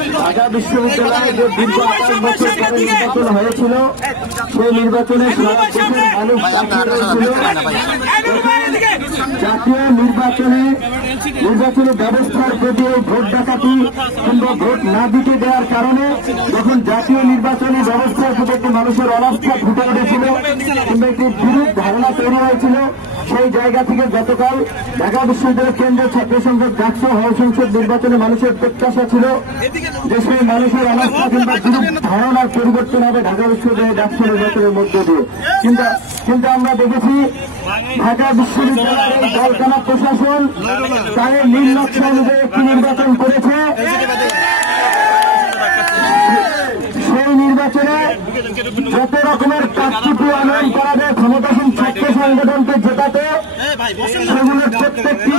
ঢাকা বিশ্ববিদ্যালয়ে যে দীর্ঘ 28 বছর পরে নির্বাচন হয়েছিল, সেই নির্বাচনে সারা দেশের মানুষ ছিল। জাতীয় নির্বাচনী ব্যবস্থার প্রতি ভোট ডাকাতি কিংবা ভোট না দিতে দেওয়ার কারণে যখন জাতীয় নির্বাচনী ব্যবস্থার প্রতি একটি মানুষের অনাস্থা ফুটে উঠেছিল কিংবা একটি বিরূপ ধারণা তৈরি হয়েছিল, সেই জায়গা থেকে গতকাল ঢাকা বিশ্ববিদ্যালয় কেন্দ্রীয় ছাত্র সংসদ ডাকসু হল সংসদ নির্বাচনে মানুষের প্রত্যাশা ছিল যে সেই মানুষের অনাস্থা কিংবা বিরূপ ধারণার পরিবর্তন হবে ঢাকা বিশ্ববিদ্যালয় ডাকসু নির্বাচনের মধ্য দিয়ে। কিন্তু আমরা দেখেছি ঢাকা বিশ্ববিদ্যালয়ের এই দলকানা প্রশাসন তাদের নীল নকশা অনুযায়ী একটি নির্বাচন করেছে। সেই নির্বাচনে যত রকমের কারচুপি আনয়ন করা যায় ক্ষমতাসীন ছাত্র সংগঠনকে জেতাতে, সেগুলোর প্রত্যেকটি